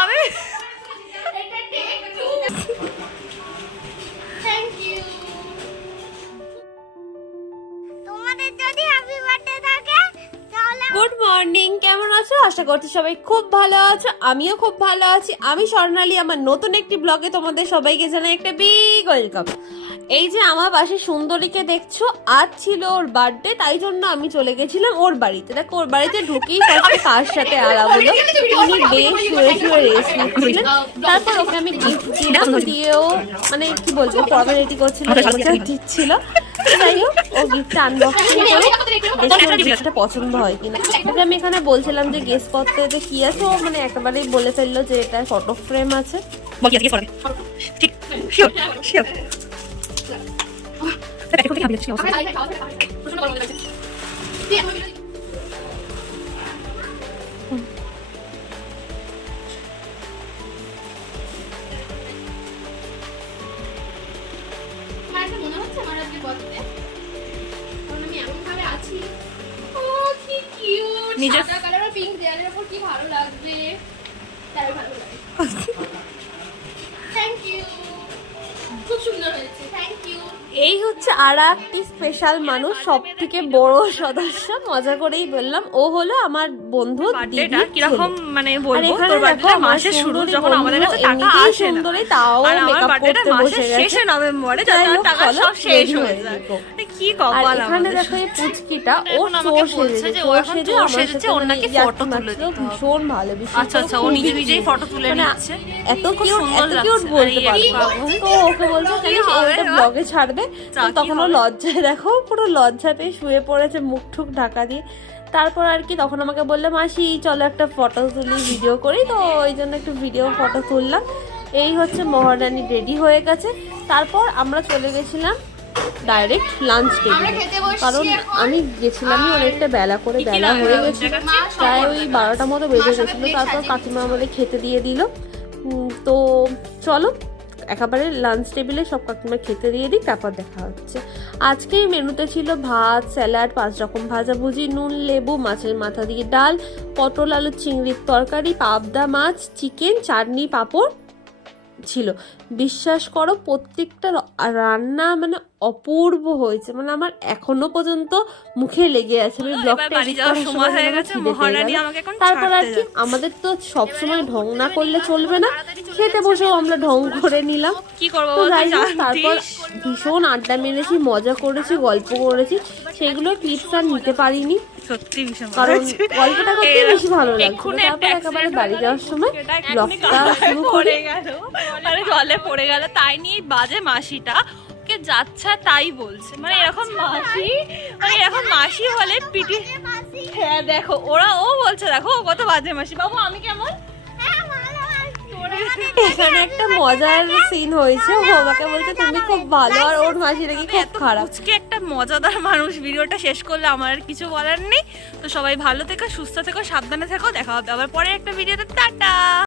আমি good morning, কেমন আছো? আশা করছি সবাই খুব ভালো আছো, আমিও খুব ভালো আছি। আমি স্বর্ণালী, আমার নতুন একটি ব্লগে তোমাদের সবাইকে জানাই একটা বিগ ওয়েলকাম। এই যে আমার পাশে সুন্দরীকে দেখছো, আজ ছিল ওর বার্থডে, তাই জন্য আমি চলে গেছিলাম ওর বাড়িতে। দেখো ওর বাড়িতে ঢুকেই ফার্স্টে কার সাথে আলাপ হলো, উনি বেশ শুয়ে শুয়ে রেস্ট নিচ্ছিলেন। তারপর ওকে আমি গিফট দিলাম, দিয়েও মানে কি বলবো ফর্মালিটি করছিল, দিচ্ছিল। যাই হোক, ও গিফটটা আনবক্সিং করে দেখি গিফটটা পছন্দ হয় কিনা। ওকে আমি এখানে বলছিলাম যে গেস করতে যে কি আছে, ও মানে একেবারেই বলে ফেললো যে এটা ফটো ফ্রেম আছে। ঠিক শিওর শিওর নিজের কালার আর পিঙ্ক দেয়ালের উপর কি ভালো লাগবে, তাই ভালো লাগে। থ্যাংক ইউ, খুব সুন্দর হয়েছে, থ্যাংক ইউ। এই হচ্ছে আর একটি স্পেশাল মানুষ, সব থেকে বড় সদস্য। মজা করেই বললাম, ও হলো আমার বন্ধু দিদি। কিরকম মানে বলবো, তোর বার্থডে মাসের শুরু, যখন আমাদের কাছে টাকা আসে না, তাও মেকআপ করতে বসে গেছে শেষে নভেম্বরে, যখন টাকা সব শেষ হয়ে যায়। কি কপাল আমাদের। এখানে দেখো এই পুচকিটা, ও চোর সেজেছে, যে ও এখন চোর সেজেছে, ওর নাকি ফটো তুলে দিতে হবে। ভীষণ ভালো বিষয়। আচ্ছা আচ্ছা, ও নিজে নিজেই ফটো তুলে নিচ্ছে, এত কিউট বলতে পারবো। তো ওকে বলবো জানিস ও এটা ব্লগে ছাড়বে, তখন ও লজ্জায় দেখো পুরো লজ্জাতে শুয়ে পড়েছে মুখ ঠুক ঢাকা দিয়ে। তারপর আর কি তখন আমাকে বললো মাসি চলো একটা ফটো তুলি, ভিডিও করি। তো ওই জন্য একটু ভিডিও ফটো তুললাম। এই হচ্ছে মহারানী রেডি হয়ে গেছে। তারপর আমরা চলে গেছিলাম ডাইরেক্ট লাঞ্চ টেবিলে, কারণ আমি গেছিলামই অনেকটা বেলা করে, বেলা হয়ে গেছিল, প্রায় ওই 12টা মতো বেজে গেছিলো। তারপর কাকিমা আমাদের খেতে দিয়ে দিল। তো চলো একেবারে লাঞ্চ টেবিলে সব কাকিমা খেতে দিয়ে দিই, তারপর দেখা হচ্ছে। আজকেই মেনুতে ছিল ভাত, স্যালাড, 5 রকম ভাজাভুজি, নুন, লেবু, মাছের মাথা দিয়ে ডাল, পটল আলু চিংড়ির তরকারি, পাবদা মাছ, চিকেন, চাটনি, পাঁপড় ছিল। বিশ্বাস করো প্রত্যেকটা রান্না মানে অপূর্ব হয়েছে, মানে আমার এখনো পর্যন্ত মুখে লেগে আছে। আমি ব্লগটা তারপর আর কি, আমাদের তো সবসময় ঢং না করলে চলবে না, খেতে বসেও আমরা ঢং করে নিলাম। কি করবো, তারপর ভীষণ আড্ডা মেরেছি, মজা করেছি, গল্প করেছি, সেগুলো ক্লিপস আর নিতে পারিনি সত্যি, কারণ গল্পটা করতে বেশি ভালো লাগছে। তারপর একেবারে বাড়ি যাওয়ার সময় ব্লগটা শুরু করে জলে পড়ে গেল, তাই নিয়ে বাজে মাসিটা কে যাচ্ছে তাই বলছে, মানে এরকম মাসি, মানে এরকম মাসি হলে পিটি। হ্যাঁ দেখো ওরা, ও বলছে দেখো কত বাজে মাসি। বাবু আমি কেমন? এখানে একটা মজার সিন হয়েছে, ও আমাকে বলছে তুমি খুব ভালো, আর ওর মাসি নাকি খুব খারাপ। আজকে একটা মজাদার মানুষ। ভিডিওটা শেষ করলে আমার আর কিছু বলার নেই। তো সবাই ভালো থেকো, সুস্থ থেকো, সাবধানে থেকো, দেখা হবে আবার পরে একটা ভিডিওতে। টাটা।